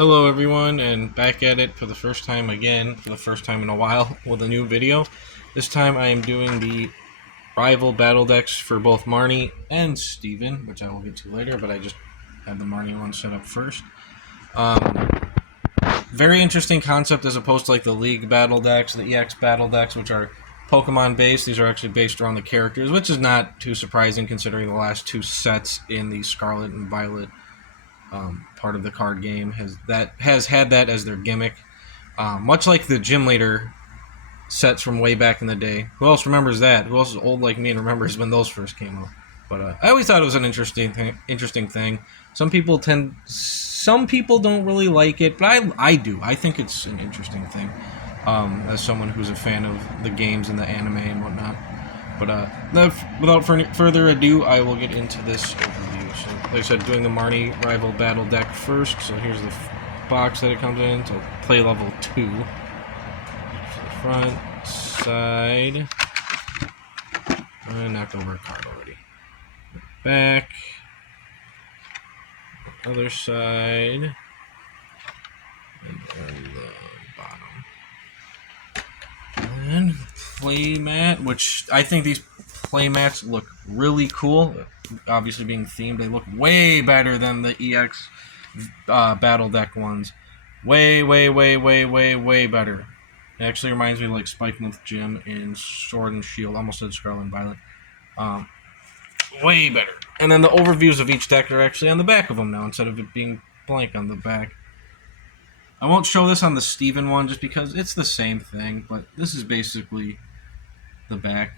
Hello everyone, and back at it for the first time again, for the first time in a while, with a new video. This time I am doing the rival battle decks for both Marnie and Steven, which I will get to later, but I just had the Marnie one set up first. Very interesting concept as opposed to like the League battle decks, the EX battle decks, which are Pokemon based. These are actually based around the characters, which is not too surprising considering the last two sets in the Scarlet and Violet part of the card game has had that as their gimmick. Much like the Gym Leader sets from way back in the day. Who else remembers that? Who else is old like me and remembers when those first came out? But I always thought it was an interesting thing. Some people don't really like it, but I do. I think it's an interesting thing. As someone who's a fan of the games and the anime and whatnot. But without further ado, I will get into this overview. So, like I said, doing the Marnie rival battle deck first. So here's the box that it comes in. So play level 2. So the front, side. I knocked over a card already. Back. Other side. And then the bottom. And playmat, which I think these playmats look really cool. Obviously being themed, they look way better than the EX battle deck ones. Way better. It actually reminds me of like Spikemuth Gym in Sword and Shield. Almost said Scarlet and Violet. Way better. And then the overviews of each deck are actually on the back of them now instead of it being blank on the back. I won't show this on the Steven one just because it's the same thing, but this is basically the back.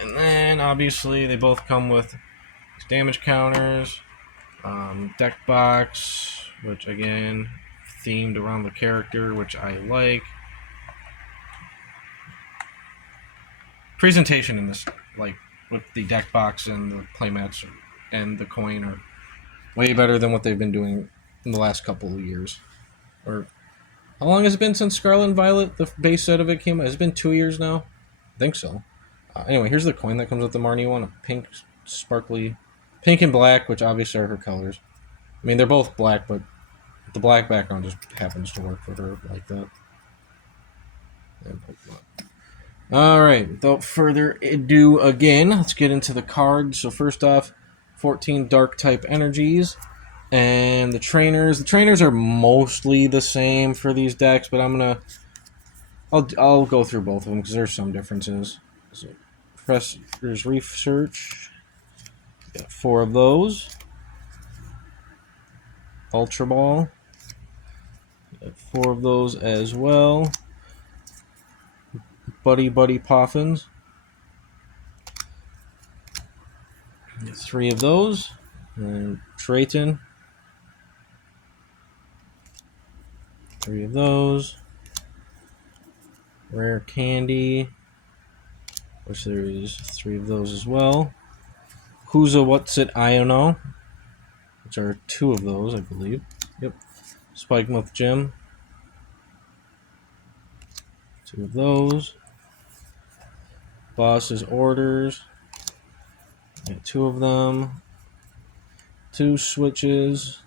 And then, obviously, they both come with damage counters, deck box, which, again, themed around the character, which I like. Presentation in this, like, with the deck box and the playmats and the coin are way better than what they've been doing in the last couple of years. Or how long has it been since Scarlet and Violet, the base set of it came out? Has it been 2 years now? I think so. Anyway, here's the coin that comes with the Marnie one. A pink, sparkly... Pink and black, which obviously are her colors. I mean, they're both black, but the black background just happens to work for her like that. Alright, without further ado again, let's get into the cards. So first off, 14 dark type energies. And the trainers are mostly the same for these decks, but I'll go through both of them because there's some differences. So there's Research. Got 4 of those. Ultra Ball. Got 4 of those as well. Buddy Poffins. Got 3 of those. And Trayton. 3 of those. Rare Candy, which there is 3 of those as well. Who's a What's It I don't know, which are 2 of those, I believe. Yep. Spikemuth Gym, 2 of those. Boss's Orders, got 2 of them. 2 switches,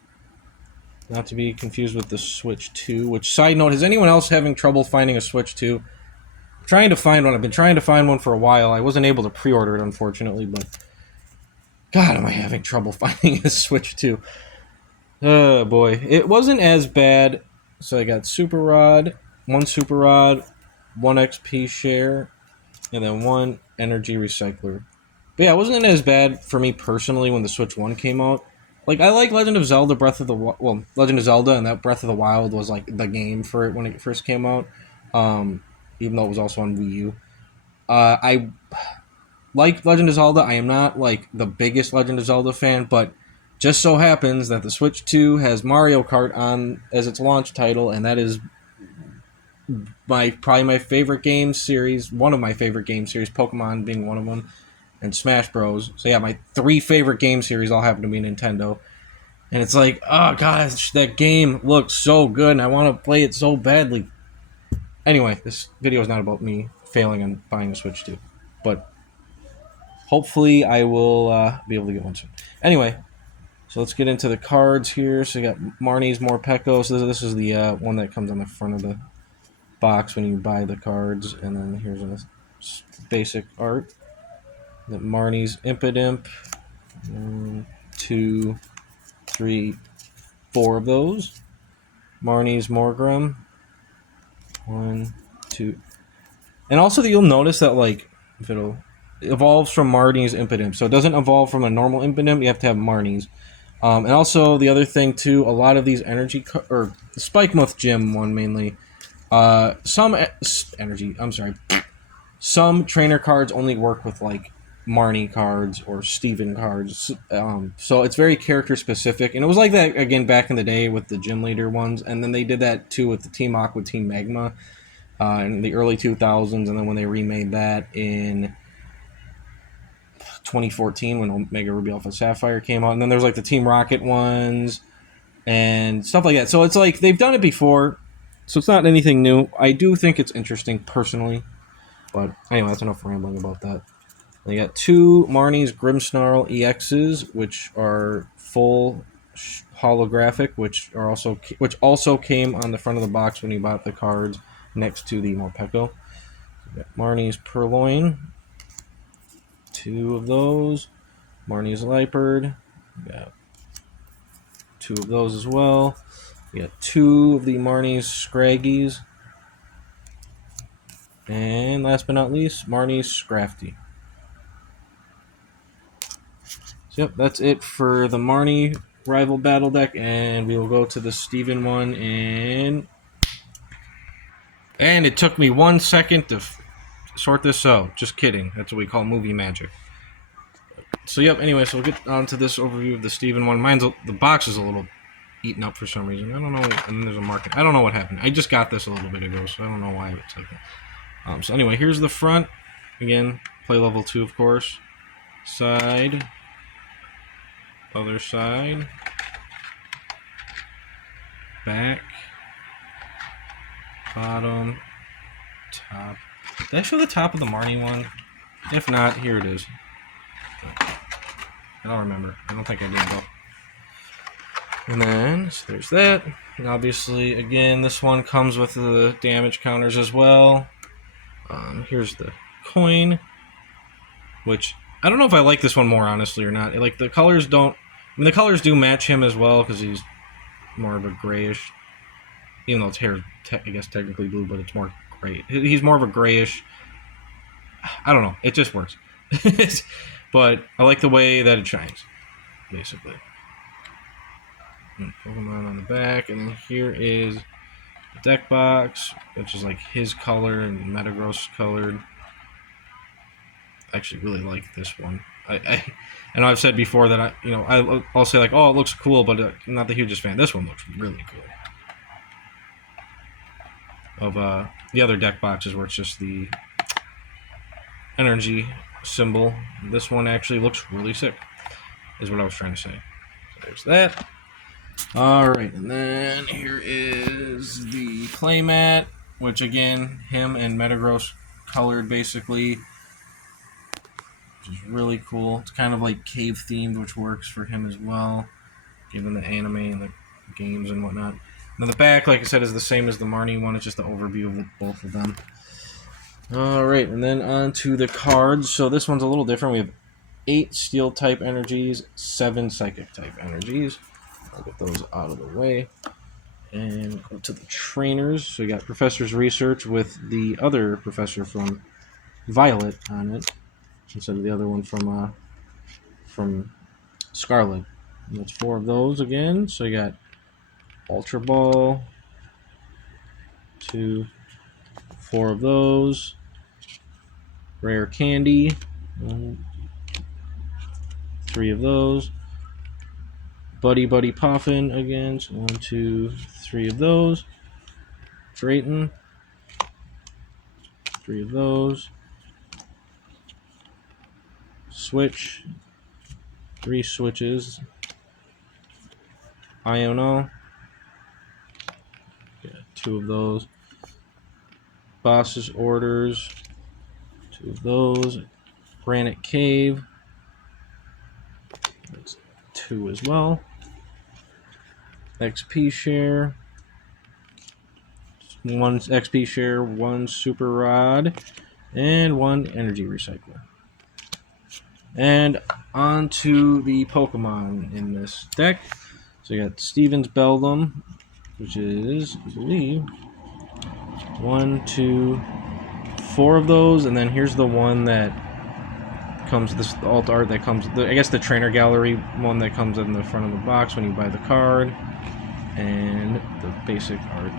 not to be confused with the Switch 2, which, side note, is anyone else having trouble finding a Switch 2? Trying to find one. I've been trying to find one for a while. I wasn't able to pre-order it, unfortunately, but God, am I having trouble finding a Switch 2. Oh, boy. It wasn't as bad. So I got Super Rod, 1 Super Rod, 1 XP share, and then 1 Energy Recycler. But yeah, it wasn't as bad for me personally when the Switch 1 came out. Like, I like Legend of Zelda Legend of Zelda, and that Breath of the Wild was, like, the game for it when it first came out. Even though it was also on Wii U. I like Legend of Zelda. I am not like the biggest Legend of Zelda fan, but just so happens that the Switch 2 has Mario Kart on as its launch title, and that is probably my favorite game series, one of my favorite game series, Pokemon being one of them, and Smash Bros. So yeah, my 3 favorite game series all happen to be Nintendo. And it's like, oh gosh, that game looks so good, and I want to play it so badly. Anyway, this video is not about me failing on buying a Switch 2, but hopefully I will be able to get one soon. Anyway, So let's get into the cards here. So you got Marnie's Morpeko. So this is the one that comes on the front of the box when you buy the cards. And then here's a basic art. The Marnie's Impidimp. 1, 2, 3, 4 of those. Marnie's Morgrem. 1, 2. And also you'll notice that like if it evolves from Marnie's Impidimp. So it doesn't evolve from a normal Impidimp. You have to have Marnie's. And also the other thing too, a lot of these energy or the Spikemuth Gym one mainly. Some energy. I'm sorry. Some trainer cards only work with like Marnie cards or Steven cards. So it's very character specific, and it was like that again back in the day with the gym leader ones, and then they did that too with the Team Aqua, Team Magma in the early 2000s, and then when they remade that in 2014 when Omega Ruby Alpha Sapphire came out, and then there's like the Team Rocket ones and stuff like that. So it's like they've done it before, so it's not anything new. I do think it's interesting personally, but anyway, that's enough rambling about that. They got 2 Marnie's Grimmsnarl EXs, which are full holographic, which also came on the front of the box when you bought the cards next to the Morpeko. Marnie's Purloin, 2 of those. Marnie's Liepard, got 2 of those as well. We got 2 of the Marnie's Scraggies, and last but not least, Marnie's Scrafty. So yep, that's it for the Marnie rival battle deck, and we will go to the Steven one, and it took me 1 second to sort this out. Just kidding. That's what we call movie magic. So yep, anyway, so we'll get on to this overview of the Steven one. The box is a little eaten up for some reason. I don't know, and then there's a market. I don't know what happened. I just got this a little bit ago, so I don't know why it's like that. So anyway, here's the front. Again, play level 2, of course. Side. Other side. Back. Bottom. Top. Did I show the top of the Marnie one? If not, here it is. I don't remember. I don't think I did though. And then, so there's that. And obviously, again, this one comes with the damage counters as well. Here's the coin, which I don't know if I like this one more, honestly, or not. Like, the colors don't... I mean, the colors do match him as well, because he's more of a grayish... Even though his hair is, I guess, technically blue, but it's more gray. He's more of a grayish... I don't know. It just works. But I like the way that it shines, basically. Pokemon on the back, and then here is the deck box, which is like his color and Metagross colored. I actually really like this one. I know I've said before that I'll say like, oh, it looks cool, but I'm not the hugest fan. This one looks really cool. Of the other deck boxes where it's just the energy symbol. This one actually looks really sick, is what I was trying to say. So there's that. Alright, and then here is the playmat, which again, him and Metagross colored basically, which is really cool. It's kind of like cave themed, which works for him as well, given the anime and the games and whatnot. Now the back, like I said, is the same as the Marnie one. It's just an overview of both of them. Alright, and then on to the cards. So this one's a little different. We have 8 Steel type energies, 7 Psychic type energies. I'll get those out of the way. And go to the trainers. So we got Professor's Research with the other professor from Violet on it, instead of the other one from Scarlet. And that's 4 of those again. So you got Ultra Ball, 2, 4 of those. Rare Candy, 1, 3 of those. Buddy Puffin again, so 1, 2, 3 of those. Drayton, 3 of those. Switch, 3 switches. Iono, got 2 of those. Boss's Orders, 2 of those. Granite Cave, that's 2 as well. XP share. 1 XP share, 1 super rod, and 1 energy recycler. And on to the Pokemon in this deck. So you got Steven's Beldum, which is, I believe, 1, 2, 4 of those, and then here's the one that comes, this alt art that comes, I guess the trainer gallery one that comes in the front of the box when you buy the card, and the basic art.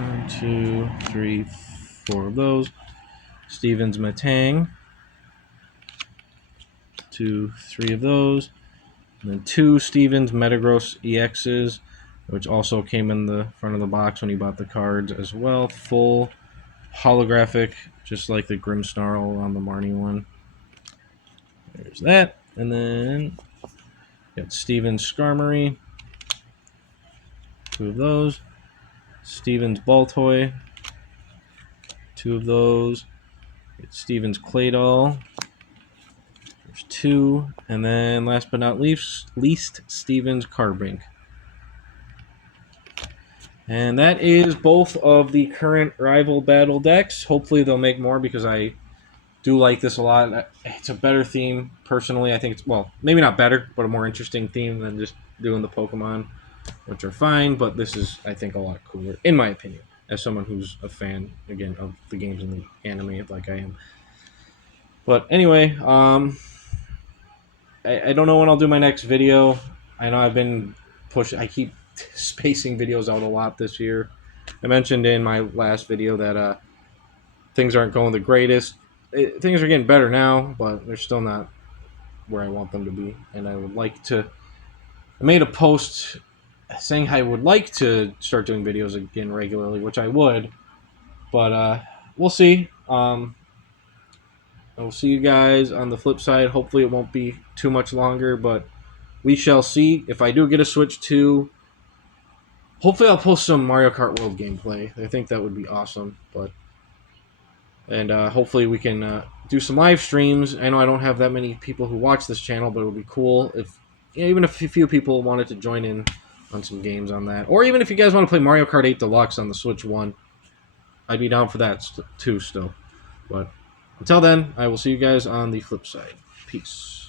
1, 2, 3, 4 of those. Steven's Matang. 2, 3 of those. And then 2 Steven's Metagross EXs, which also came in the front of the box when you bought the cards as well. Full holographic, just like the Grimmsnarl on the Marnie one. There's that. And then got Steven's Skarmory. 2 of those. Steven's Baltoy. 2 of those. Steven's Claydol. There's 2. And then last but not least Steven's Carbink. And that is both of the current rival battle decks. Hopefully they'll make more because I do like this a lot. It's a better theme, personally. I think it's, well, maybe not better, but a more interesting theme than just doing the Pokemon, which are fine. But this is, I think, a lot cooler, in my opinion, as someone who's a fan, again, of the games and the anime like I am. But anyway, I don't know when I'll do my next video. I know I've been pushing, I keep spacing videos out a lot this year. I mentioned in my last video that things aren't going the greatest. Things are getting better now, but they're still not where I want them to be. And I would like to... I made a post saying I would like to start doing videos again regularly, which I would. But we'll see. I will see you guys on the flip side. Hopefully it won't be too much longer, but we shall see. If I do get a Switch 2, hopefully I'll post some Mario Kart World gameplay. I think that would be awesome. And hopefully we can do some live streams. I know I don't have that many people who watch this channel, but it would be cool if, even if a few people wanted to join in on some games on that. Or even if you guys want to play Mario Kart 8 Deluxe on the Switch 1, I'd be down for that too still. But until then, I will see you guys on the flip side. Peace.